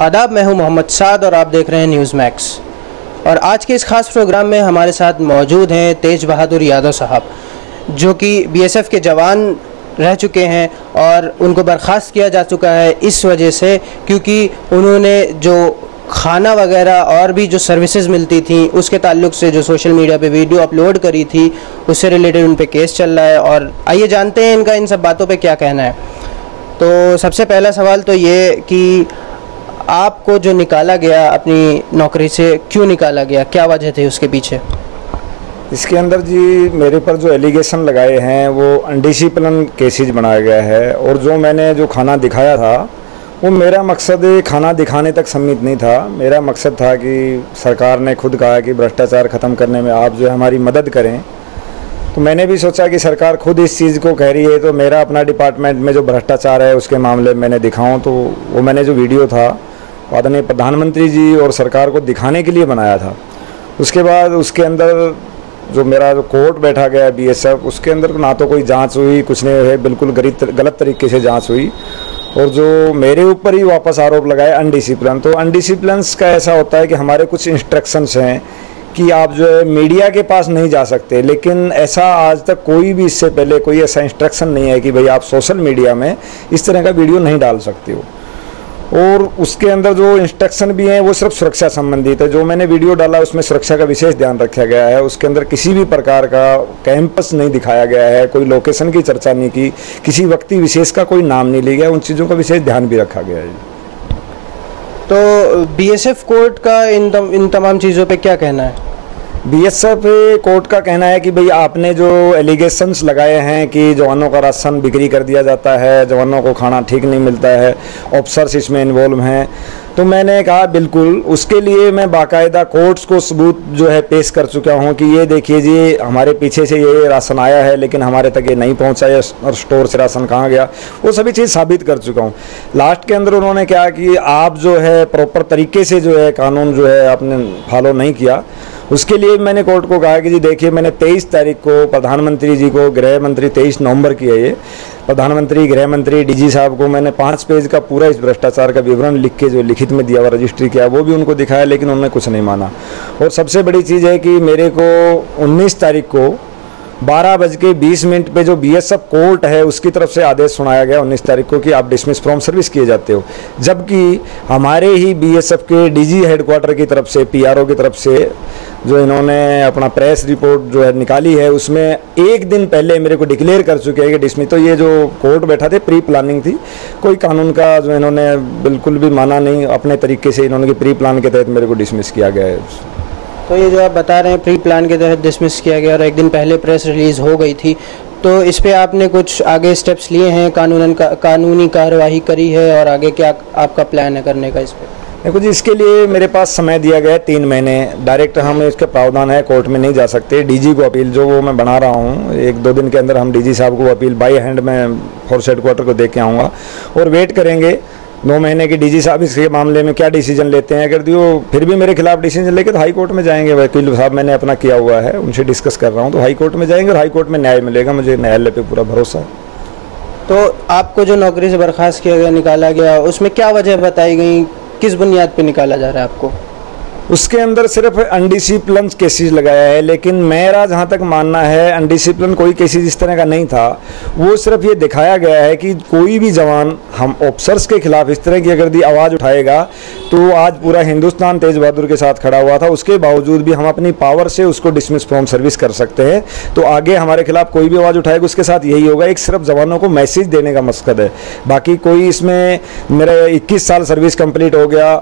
आदाब, मैं हूं मोहम्मद साद और आप देख रहे हैं न्यूज़ मैक्स। और आज के इस खास प्रोग्राम में हमारे साथ मौजूद हैं तेज बहादुर यादव साहब, जो कि बीएसएफ के जवान रह चुके हैं और उनको बर्खास्त किया जा चुका है इस वजह से क्योंकि उन्होंने जो खाना वगैरह और भी जो सर्विसेज मिलती थी उसके ताल्लुक से जो सोशल मीडिया पे वीडियो अपलोड करी थी उससे रिलेटेड उन पे केस चल रहा है। और आइए जानते हैं इनका इन सब बातों पे क्या कहना है। तो सबसे पहला सवाल तो ये कि आपको जो निकाला गया अपनी नौकरी से, क्यों निकाला गया, क्या वजह थी उसके पीछे? इसके अंदर जी मेरे पर जो एलिगेशन लगाए हैं वो अनडिसिप्लिन केसेज बनाया गया है। और जो मैंने जो खाना दिखाया था वो मेरा मकसद खाना दिखाने तक सीमित नहीं था। मेरा मकसद था कि सरकार ने खुद कहा कि भ्रष्टाचार ख़त्म करने में आप जो है हमारी मदद करें, तो मैंने भी सोचा कि सरकार खुद इस चीज़ को कह रही है तो मेरा अपना डिपार्टमेंट में जो भ्रष्टाचार है उसके मामले में मैंने दिखाऊं। तो वो मैंने जो वीडियो था आदरणीय प्रधानमंत्री जी और सरकार को दिखाने के लिए बनाया था। उसके बाद उसके अंदर जो मेरा जो कोर्ट बैठा गया बीएसएफ, उसके अंदर ना तो कोई जांच हुई, कुछ नहीं है, बिल्कुल गलत तरीके से जांच हुई और जो मेरे ऊपर ही वापस आरोप लगाए अनडिसिप्लिन। तो अनडिसिप्लिन्स का ऐसा होता है कि हमारे कुछ इंस्ट्रक्शंस हैं कि आप जो है मीडिया के पास नहीं जा सकते, लेकिन ऐसा आज तक कोई भी इससे पहले कोई ऐसा इंस्ट्रक्शन नहीं है कि भाई आप सोशल मीडिया में इस तरह का वीडियो नहीं डाल सकते हो। और उसके अंदर जो इंस्ट्रक्शन भी हैं वो सिर्फ सुरक्षा संबंधित है। जो मैंने वीडियो डाला उसमें सुरक्षा का विशेष ध्यान रखा गया है। उसके अंदर किसी भी प्रकार का कैंपस नहीं दिखाया गया है, कोई लोकेशन की चर्चा नहीं की, किसी व्यक्ति विशेष का कोई नाम नहीं लिया गया, उन चीज़ों का विशेष ध्यान भी रखा गया है। तो बीएसएफ कोर्ट का इन तमाम चीज़ों पे क्या कहना है? बीएसएफ कोर्ट का कहना है कि भाई आपने जो एलिगेशंस लगाए हैं कि जवानों का राशन बिक्री कर दिया जाता है, जवानों को खाना ठीक नहीं मिलता है, ऑफिसर्स इसमें इन्वॉल्व हैं, तो मैंने कहा बिल्कुल उसके लिए मैं बाकायदा कोर्ट्स को सबूत जो है पेश कर चुका हूं कि ये देखिए जी हमारे पीछे से ये राशन आया है लेकिन हमारे तक ये नहीं पहुंचा है और स्टोर से राशन कहाँ गया, वो सभी चीज़ साबित कर चुका हूं। लास्ट के अंदर उन्होंने कहा कि आप जो है प्रॉपर तरीके से जो है कानून जो है आपने फॉलो नहीं किया। उसके लिए मैंने कोर्ट को कहा कि जी देखिए मैंने 23 तारीख को प्रधानमंत्री जी को, गृह मंत्री 23 नवंबर की है ये, प्रधानमंत्री, गृह मंत्री, डीजी साहब को मैंने 5 पेज का पूरा इस भ्रष्टाचार का विवरण लिख के जो लिखित में दिया हुआ रजिस्ट्री किया, वो भी उनको दिखाया लेकिन उन्होंने कुछ नहीं माना। और सबसे बड़ी चीज़ है कि मेरे को 19 तारीख को 12:20 पे जो बीएसएफ कोर्ट है उसकी तरफ से आदेश सुनाया गया 19 तारीख को कि आप डिसमिस फ्रॉम सर्विस किए जाते हो, जबकि हमारे ही बीएसएफ के डीजी हेडक्वार्टर की तरफ से, पीआरओ की तरफ से जो इन्होंने अपना प्रेस रिपोर्ट जो है निकाली है उसमें एक दिन पहले मेरे को डिक्लेयर कर चुके हैं कि डिसमिस। तो ये जो कोर्ट बैठा थे प्री प्लानिंग थी, कोई कानून का जो इन्होंने बिल्कुल भी माना नहीं, अपने तरीके से इन्होंने प्री प्लान के तहत मेरे को डिसमिस किया गया है। तो ये जो आप बता रहे हैं प्री प्लान के तहत डिसमिस किया गया और एक दिन पहले प्रेस रिलीज़ हो गई थी, तो इस पे आपने कुछ आगे स्टेप्स लिए हैं, कानूनी कार्रवाई करी है और आगे क्या आपका प्लान है करने का इस पे? देखो जी इसके लिए मेरे पास समय दिया गया है 3 महीने। डायरेक्ट हम इसका प्रावधान है कोर्ट में नहीं जा सकते। डीजी को अपील जो वो मैं बना रहा हूँ, 1-2 दिन के अंदर हम डीजी साहब को अपील बाई हैंड में फोर्स हेडक्वार्टर को दे के आऊँगा और वेट करेंगे 2 महीने की डीजी साहब इसके मामले में क्या डिसीजन लेते हैं। अगर वो फिर भी मेरे खिलाफ डिसीजन लेके तो हाई कोर्ट में जाएंगे। वकील साहब मैंने अपना किया हुआ है, उनसे डिस्कस कर रहा हूँ, तो हाई कोर्ट में जाएंगे और हाई कोर्ट में न्याय मिलेगा। मुझे न्यायालय पे पूरा भरोसा है। तो आपको जो नौकरी से बर्खास्त किया गया, निकाला गया, उसमें क्या वजह बताई गई, किस बुनियाद पे निकाला जा रहा है आपको? उसके अंदर सिर्फ अनडिसिप्लिन केसेस लगाया है, लेकिन मेरा जहाँ तक मानना है अनडिसिप्लिन कोई केसेस इस तरह का नहीं था। वो सिर्फ ये दिखाया गया है कि कोई भी जवान हम ऑफिसर्स के खिलाफ इस तरह की अगर आवाज़ उठाएगा तो आज पूरा हिंदुस्तान तेज बहादुर के साथ खड़ा हुआ था, उसके बावजूद भी हम अपनी पावर से उसको डिसमिस फ्रॉम सर्विस कर सकते हैं। तो आगे हमारे खिलाफ कोई भी आवाज़ उठाएगा उसके साथ यही होगा। एक सिर्फ जवानों को मैसेज देने का मकसद है, बाकी कोई इसमें मेरा 21 साल सर्विस कंप्लीट हो गया।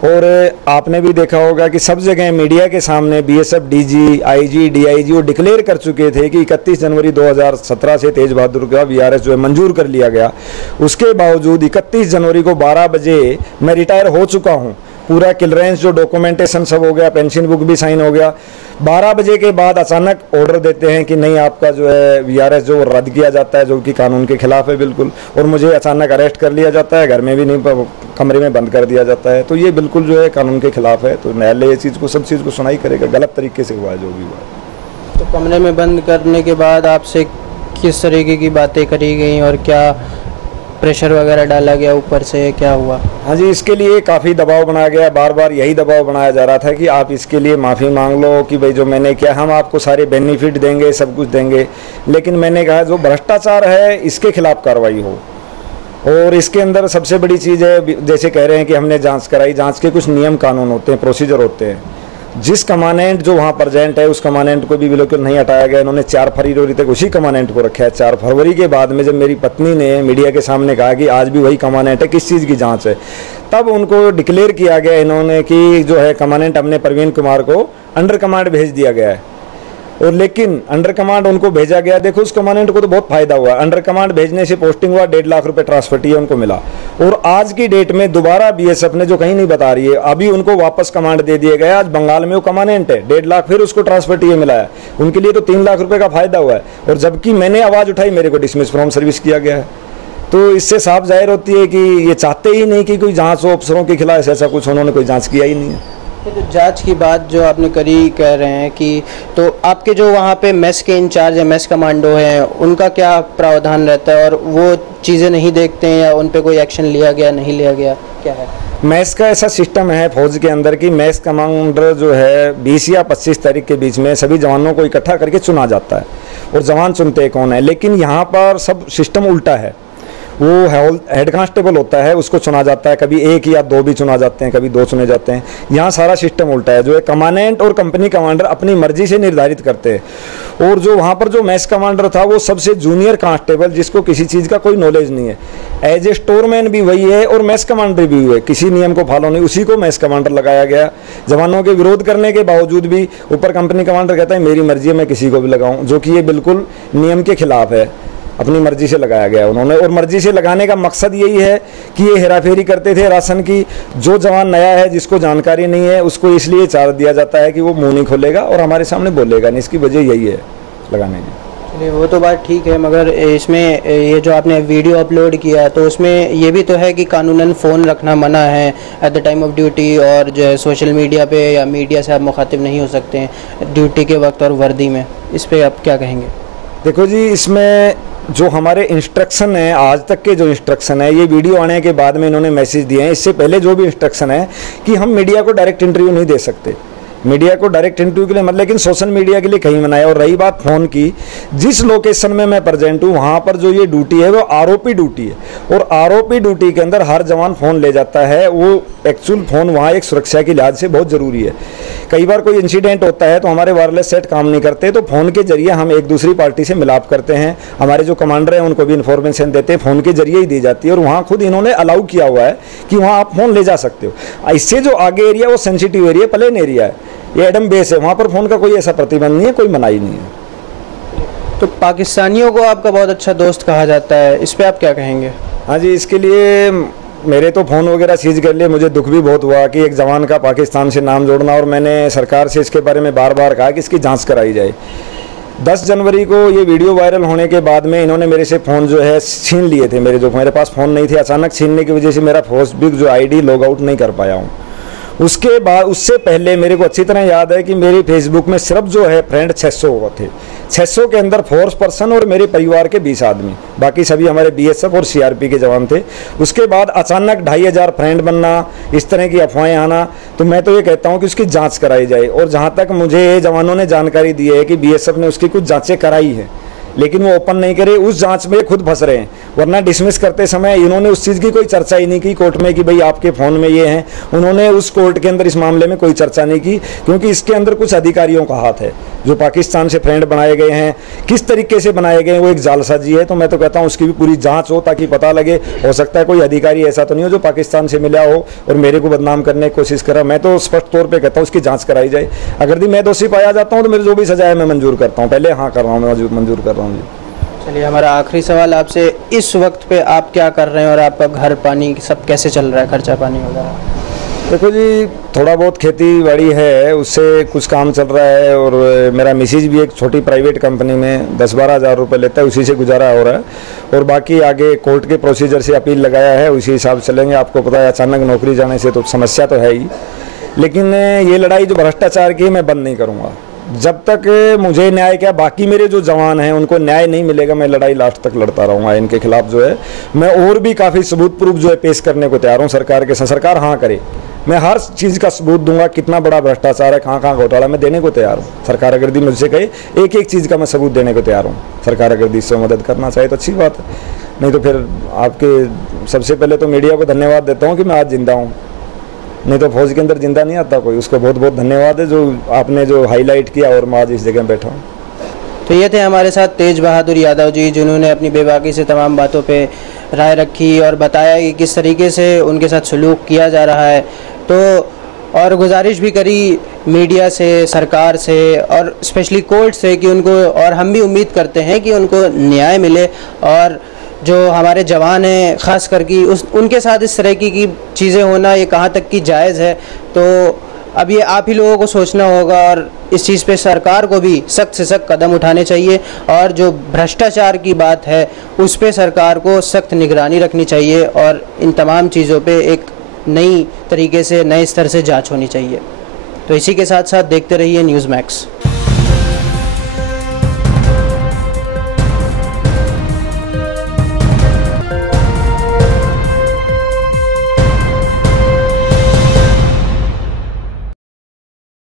और आपने भी देखा होगा कि सब जगह मीडिया के सामने बीएसएफ डीजी, आईजी, डीआईजी वो डिक्लेयर कर चुके थे कि 31 जनवरी 2017 से तेज बहादुर का वीआरएस जो है मंजूर कर लिया गया। उसके बावजूद 31 जनवरी को 12 बजे मैं रिटायर हो चुका हूँ, पूरा क्लियरेंस जो डॉक्यूमेंटेशन सब हो गया, पेंशन बुक भी साइन हो गया। 12 बजे के बाद अचानक ऑर्डर देते हैं कि नहीं आपका जो है वीआरएस जो रद्द किया जाता है, जो कि कानून के खिलाफ है बिल्कुल। और मुझे अचानक अरेस्ट कर लिया जाता है, घर में भी नहीं, कमरे में बंद कर दिया जाता है। तो ये बिल्कुल जो है कानून के खिलाफ है। तो न्यायालय ये चीज़ को, सब चीज़ को सुनाई करेगा, गलत तरीके से हुआ है जो भी हुआ। तो कमरे में बंद करने के बाद आपसे किस तरीके की बातें करी गई और क्या प्रेशर वगैरह डाला गया ऊपर से, क्या हुआ? हाँ जी, इसके लिए काफ़ी दबाव बनाया गया, बार बार यही दबाव बनाया जा रहा था कि आप इसके लिए माफ़ी मांग लो कि भाई जो मैंने किया, हम आपको सारे बेनिफिट देंगे, सब कुछ देंगे। लेकिन मैंने कहा जो भ्रष्टाचार है इसके खिलाफ कार्रवाई हो। और इसके अंदर सबसे बड़ी चीज़ है, जैसे कह रहे हैं कि हमने जांच कराई, जांच के कुछ नियम कानून होते हैं, प्रोसीजर होते हैं। जिस कमानेंट जो वहाँ प्रेजेंट है उस कमानेंट को भी बिल्कुल नहीं हटाया गया। इन्होंने 4 फरवरी तक उसी कमानेंट को रखा है। 4 फरवरी के बाद में जब मेरी पत्नी ने मीडिया के सामने कहा कि आज भी वही कमानेंट है, किस चीज़ की जांच है, तब उनको डिक्लेयर किया गया इन्होंने कि जो है कमानेंट हमने प्रवीण कुमार को अंडर कमांड भेज दिया गया है। और लेकिन अंडर कमांड उनको भेजा गया, देखो उस कमांडेंट को तो बहुत फायदा हुआ। अंडर कमांड भेजने से पोस्टिंग हुआ, 1.5 लाख रुपए ट्रांसफर टी उनको मिला। और आज की डेट में दोबारा बीएसएफ ने, जो कहीं नहीं बता रही है, अभी उनको वापस कमांड दे दिया गया। आज बंगाल में वो कमांडेंट है, 1.5 लाख फिर उसको ट्रांसफर टी मिला है। उनके लिए तो 3 लाख रुपए का फायदा हुआ है। और जबकि मैंने आवाज उठाई, मेरे को डिसमिस फ्रॉम सर्विस किया गया है। तो इससे साफ जाहिर होती है कि ये चाहते ही नहीं कि कोई जांच हो अफसरों के खिलाफ, ऐसा कुछ उन्होंने कोई जांच किया ही नहीं है। तो जांच की बात जो आपने करी, कह रहे हैं कि तो आपके जो वहाँ पे मेस के इंचार्ज है, मेस कमांडो हैं, उनका क्या प्रावधान रहता है और वो चीज़ें नहीं देखते हैं या उन पे कोई एक्शन लिया गया, नहीं लिया गया, क्या है? मैस का ऐसा सिस्टम है फौज के अंदर कि मैस कमांडर जो है 20 या 25 तारीख के बीच में सभी जवानों को इकट्ठा करके चुना जाता है और जवान चुनते हैं कौन है। लेकिन यहाँ पर सब सिस्टम उल्टा है। वो हेड कांस्टेबल होता है, उसको चुना जाता है, कभी 1 या 2 भी चुना जाते हैं, कभी 2 चुने जाते हैं। यहाँ सारा सिस्टम उल्टा है, जो है कमांडेंट और कंपनी कमांडर अपनी मर्जी से निर्धारित करते हैं। और जो वहाँ पर जो मैस कमांडर था वो सबसे जूनियर कांस्टेबल, जिसको किसी चीज़ का कोई नॉलेज नहीं है। एज ए स्टोरमैन भी वही है और मैस कमांडर भी हुए, किसी नियम को फॉलो नहीं, उसी को मैस कमांडर लगाया गया। जवानों के विरोध करने के बावजूद भी ऊपर कंपनी कमांडर कहता है मेरी मर्जी है, मैं किसी को भी लगाऊँ, जो कि ये बिल्कुल नियम के खिलाफ है। अपनी मर्जी से लगाया गया उन्होंने। और मर्जी से लगाने का मकसद यही है कि ये हेराफेरी करते थे राशन की। जो जवान नया है, जिसको जानकारी नहीं है, उसको इसलिए चार्ज दिया जाता है कि वो मुंह नहीं खोलेगा और हमारे सामने बोलेगा नहीं। इसकी वजह यही है लगाने की। चलिए, वो तो बात ठीक है, मगर इसमें ये जो आपने वीडियो अपलोड किया तो उसमें ये भी तो है कि कानूनन फ़ोन रखना मना है at the time of duty, और जो है सोशल मीडिया पे या मीडिया से आप मुखातिब नहीं हो सकते हैं ड्यूटी के वक्त और वर्दी में। इस पर आप क्या कहेंगे? देखो जी, इसमें जो हमारे इंस्ट्रक्शन है, आज तक के जो इंस्ट्रक्शन है, ये वीडियो आने के बाद में इन्होंने मैसेज दिए हैं। इससे पहले जो भी इंस्ट्रक्शन है कि हम मीडिया को डायरेक्ट इंटरव्यू नहीं दे सकते, मीडिया को डायरेक्ट इंटरव्यू के लिए मतलब, लेकिन सोशल मीडिया के लिए कहीं मना है। और रही बात फ़ोन की, जिस लोकेशन में मैं प्रेजेंट हूँ वहाँ पर जो ये ड्यूटी है वो आरओपी ड्यूटी है। और आरओपी ड्यूटी के अंदर हर जवान फ़ोन ले जाता है। वो एक्चुअल फ़ोन वहाँ एक सुरक्षा के लिहाज से बहुत ज़रूरी है। कई बार कोई इंसिडेंट होता है तो हमारे वायरलेस सेट काम नहीं करते, तो फ़ोन के जरिए हम एक दूसरी पार्टी से मिलाप करते हैं। हमारे जो कमांडर हैं उनको भी इन्फॉर्मेशन देते हैं, फ़ोन के जरिए ही दी जाती है। और वहाँ खुद इन्होंने अलाउ किया हुआ है कि वहाँ आप फ़ोन ले जा सकते हो। इससे जो आगे एरिया वो सेंसिटिव एरिया, प्लेन एरिया है, ये एडम बेस है, वहाँ पर फ़ोन का कोई ऐसा प्रतिबंध नहीं है, कोई मनाही नहीं है। तो पाकिस्तानियों को आपका बहुत अच्छा दोस्त कहा जाता है, इस पर आप क्या कहेंगे? हाँ जी, इसके लिए मेरे तो फ़ोन वगैरह सीज कर लिए, मुझे दुख भी बहुत हुआ कि एक जवान का पाकिस्तान से नाम जोड़ना। और मैंने सरकार से इसके बारे में बार बार कहा कि इसकी जांच कराई जाए। 10 जनवरी को ये वीडियो वायरल होने के बाद में इन्होंने मेरे से फ़ोन जो है छीन लिए थे। मेरे पास फ़ोन नहीं थे, अचानक छीनने की वजह से मेरा फेसबुक जो आईडी लॉग आउट नहीं कर पाया हूँ। उसके बाद, उससे पहले मेरे को अच्छी तरह याद है कि मेरी फेसबुक में सिर्फ जो है फ्रेंड 600 थे। 600 के अंदर फोर्स पर्सन और मेरे परिवार के 20 आदमी, बाकी सभी हमारे बीएसएफ और सीआरपी के जवान थे। उसके बाद अचानक 2500 फ्रेंड बनना, इस तरह की अफवाहें आना, तो मैं तो ये कहता हूँ कि उसकी जांच कराई जाए। और जहाँ तक मुझे जवानों ने जानकारी दी है कि बीएसएफ ने उसकी कुछ जाँचें कराई हैं, लेकिन वो ओपन नहीं करे, उस जांच में खुद फंस रहे हैं। वरना डिसमिस करते समय इन्होंने उस चीज़ की कोई चर्चा ही नहीं की कोर्ट में कि भाई आपके फ़ोन में ये हैं। उन्होंने उस कोर्ट के अंदर इस मामले में कोई चर्चा नहीं की, क्योंकि इसके अंदर कुछ अधिकारियों का हाथ है जो पाकिस्तान से फ्रेंड बनाए गए हैं। किस तरीके से बनाए गए हैं वो एक जालसाजी है। तो मैं तो कहता हूँ उसकी भी पूरी जाँच हो, ताकि पता लगे। हो सकता है कोई अधिकारी ऐसा तो नहीं हो जो पाकिस्तान से मिला हो और मेरे को बदनाम करने की कोशिश करा। मैं तो स्पष्ट तौर पर कहता हूँ उसकी जाँच कराई जाए। अगर मैं दोषी पाया जाता हूँ तो मेरी जो भी सजा है मैं मंजूर करता हूँ, पहले हाँ कर रहा हूँ, मैं मंजूर कर रहा हूँ जी। चलिए, हमारा आखिरी सवाल आपसे, इस वक्त पे आप क्या कर रहे हैं और आपका घर पानी सब कैसे चल रहा है, खर्चा पानी वगैरह? देखो जी, थोड़ा बहुत खेती बाड़ी है, उससे कुछ काम चल रहा है। और मेरा मिसेज भी एक छोटी प्राइवेट कंपनी में 10-12 हज़ार रुपये लेता है, उसी से गुजारा हो रहा है। और बाकी आगे कोर्ट के प्रोसीजर से अपील लगाया है, उसी हिसाब से चलेंगे। आपको पता है अचानक नौकरी जाने से तो समस्या तो है ही, लेकिन ये लड़ाई जो भ्रष्टाचार की मैं बंद नहीं करूँगा। जब तक मुझे न्याय क्या, बाकी मेरे जो जवान हैं उनको न्याय नहीं मिलेगा, मैं लड़ाई लास्ट तक लड़ता रहूँगा इनके खिलाफ। जो है मैं और भी काफ़ी सबूत प्रूफ जो है पेश करने को तैयार हूँ सरकार के साथ। सरकार हाँ करे, मैं हर चीज़ का सबूत दूंगा, कितना बड़ा भ्रष्टाचार है, कहाँ कहाँ घोटाला, मैं देने को तैयार हूँ। सरकार अगर दी मुझसे कहे एक एक चीज़ का मैं सबूत देने को तैयार हूँ। सरकार अगर दी इससे मदद करना चाहे तो अच्छी बात है, नहीं तो फिर आपके सबसे पहले तो मीडिया को धन्यवाद देता हूँ कि मैं आज जिंदा हूँ, नहीं तो फौज के अंदर जिंदा नहीं आता कोई। उसको बहुत बहुत धन्यवाद है जो आपने जो हाईलाइट किया और मैं आज इस जगह बैठा हूँ। तो ये थे हमारे साथ तेज बहादुर यादव जी, जिन्होंने अपनी बेबाकी से तमाम बातों पे राय रखी और बताया कि किस तरीके से उनके साथ सलूक किया जा रहा है। तो और गुजारिश भी करी मीडिया से, सरकार से और स्पेशली कोर्ट से कि उनको, और हम भी उम्मीद करते हैं कि उनको न्याय मिले और जो हमारे जवान हैं ख़ास करके उनके साथ इस तरह की चीज़ें होना ये कहाँ तक की जायज़ है। तो अब ये आप ही लोगों को सोचना होगा और इस चीज़ पे सरकार को भी सख्त से सख्त कदम उठाने चाहिए और जो भ्रष्टाचार की बात है उस पे सरकार को सख्त निगरानी रखनी चाहिए और इन तमाम चीज़ों पे एक नई तरीके से, नए स्तर से जांच होनी चाहिए। तो इसी के साथ साथ देखते रहिए न्यूज़ मैक्स।